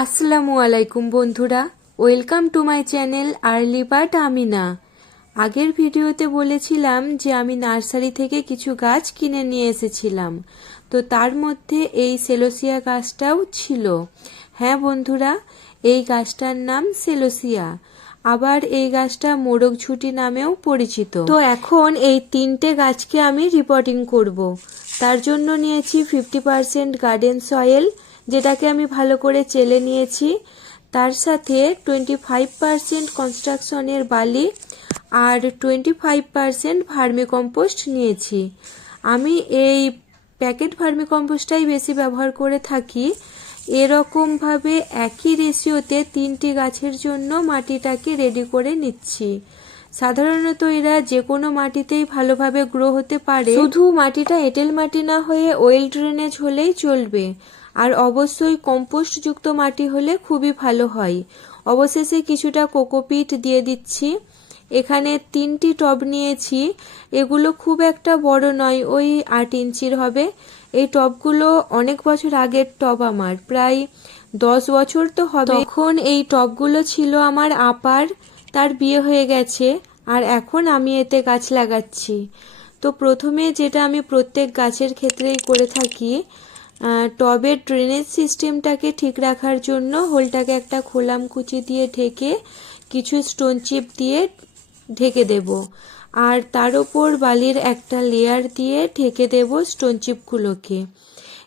আসসালামু আলাইকুম বন্ধুরা। Welcome to my channel Early Bird Amina আগের ভিডিওতে বলেছিলাম যে আমি নার্সারি থেকে কিছু গাছ কিনে নিয়ে এসেছিলাম। তো তার মধ্যে এই সেলোসিয়া গাছটাও ছিল। হ্যাঁ বন্ধুরা, এই গাছটার নাম সেলোসিয়া। আবার এই গাছটা মোরগ ঝুটি নামেও পরিচিত। তো এখন এই তিনটে গাছকে আমি রিপোর্টিং করব। তার জন্য নিয়েছি ফিফটি পার্সেন্ট গার্ডেন সয়েল যেটাকে আমি ভালো করে চেলে নিয়েছি। তার সাথে টোয়েন্টি ফাইভ পার্সেন্ট কনস্ট্রাকশনের বালি আর twenty five percent vermicompost নিয়েছি। আমি এই প্যাকেট ভার্মি কম্পোস্টটাই বেশি ব্যবহার করে থাকি। এরকমভাবে একই রেশিওতে তিনটি গাছের জন্য মাটিটাকে রেডি করে নিচ্ছি। সাধারণত এরা যে কোনো মাটিতেই ভালোভাবে গ্রো হতে পারে। শুধু মাটিটা এঁটেল মাটি না হয়ে ওয়েল ড্রেনেজ হলেই চলবে। আর অবশ্যই কম্পোস্টযুক্ত মাটি হলে খুবই ভালো হয়। অবশেষে কিছুটা কোকোপিট দিয়ে দিচ্ছি। এখানে তিনটি টব নিয়েছি। এগুলো খুব একটা বড় নয়, ওই আট ইঞ্চির হবে। এই টবগুলো অনেক বছর আগের টব আমার, প্রায় দশ বছর তো হবে। এখন এই টবগুলো ছিল আমার আপার, তার বিয়ে হয়ে গেছে, আর এখন আমি এতে গাছ লাগাচ্ছি। তো প্রথমে যেটা আমি প্রত্যেক গাছের ক্ষেত্রেই করে থাকি টবের ড্রেনেজ সিস্টেমটাকে ঠিক রাখার জন্য হোলটাকে একটা খোলাম কুচি দিয়ে ঢেকে কিছু স্টোন চিপ দিয়ে ঢেকে দেব। আর তার ওপর বালির একটা লেয়ার দিয়ে ঢেকে দেব স্টোন চিপগুলোকে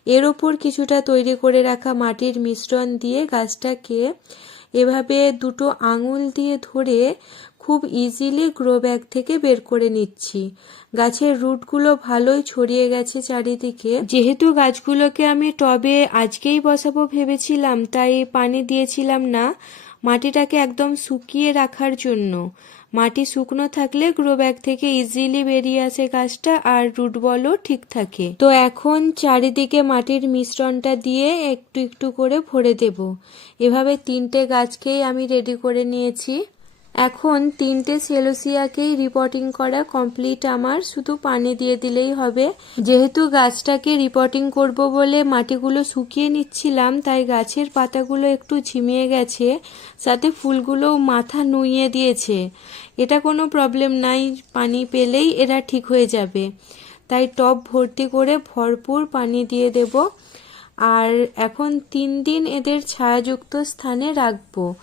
এর ওপর কিছুটা তৈরি করে রাখা মাটির মিশ্রণ দিয়ে গাছটাকে এভাবে দুটো আঙুল দিয়ে ধরে খুব ইজিলি গ্রো ব্যাগ থেকে বের করে নিচ্ছি। গাছের রুটগুলো ভালোই ছড়িয়ে গেছে চারিদিকে। যেহেতু গাছগুলোকে আমি টবে আজকেই বসাবো ভেবেছিলাম, তাই পানি দিয়েছিলাম না। মাটিটাকে একদম শুকিয়ে রাখার জন্য। মাটি শুকনো থাকলে গ্রো ব্যাগ থেকে ইজিলি বেরিয়ে আসে গাছটা আর রুট বলও ঠিক থাকে। তো এখন চারিদিকে মাটির মিশ্রণটা দিয়ে একটু একটু করে ভরে দেব। এভাবে তিনটে গাছকেই আমি রেডি করে নিয়েছি। এখন তিনটে সেলোসিয়াকেই রিপোর্টিং করা কমপ্লিট আমার, শুধু পানি দিয়ে দিলেই হবে। যেহেতু গাছটাকে রিপোর্টিং করব বলে মাটিগুলো শুকিয়ে নিচ্ছিলাম, তাই গাছের পাতাগুলো একটু ঝিমিয়ে গেছে, সাথে ফুলগুলো মাথা নুইয়ে দিয়েছে। এটা কোনো প্রবলেম নাই, পানি পেলেই এরা ঠিক হয়ে যাবে। তাই টব ভর্তি করে ভরপুর পানি দিয়ে দেব। আর এখন তিন দিন এদের ছায়াযুক্ত স্থানে রাখব।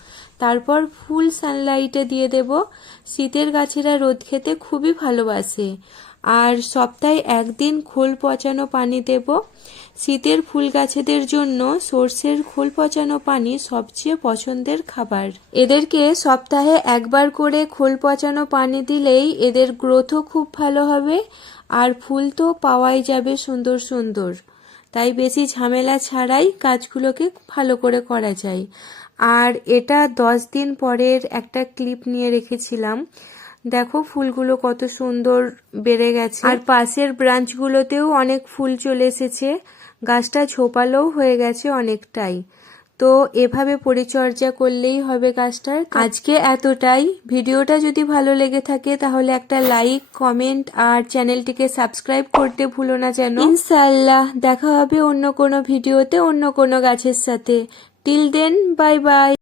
তারপর ফুল সানলাইটে দিয়ে দেব। শীতের গাছেরা রোদ খেতে খুবই ভালোবাসে। আর সপ্তাহে একদিন খোল পচানো পানি দেব। শীতের ফুল গাছেদের জন্য সর্ষের খোল পচানো পানি সবচেয়ে পছন্দের খাবার। এদেরকে সপ্তাহে একবার করে খোল পচানো পানি দিলেই এদের গ্রোথও খুব ভালো হবে। আর ফুল তো পাওয়াই যাবে সুন্দর সুন্দর। তাই বেশি ঝামেলা ছাড়াই কাজগুলোকে ভালো করে করা যায়। আর এটা দশ দিন পরের একটা ক্লিপ নিয়ে রেখেছিলাম। দেখো ফুলগুলো কত সুন্দর বেড়ে গেছে। আর পাশের ব্রাঞ্চগুলোতেও অনেক ফুল চলে এসেছে। গাছটা ঝোপালোও হয়ে গেছে অনেকটাই। তো এভাবে পরিচর্যা করলেই হবে গাছটার আজকে এতটাই। ভিডিওটা যদি ভালো লেগে থাকে তাহলে একটা লাইক, কমেন্ট আর চ্যানেলটিকে সাবস্ক্রাইব করতে ভুলো না যেন। ইনশাল্লাহ দেখা হবে অন্য কোনো ভিডিওতে অন্য কোনো গাছের সাথে। Till then, bye bye.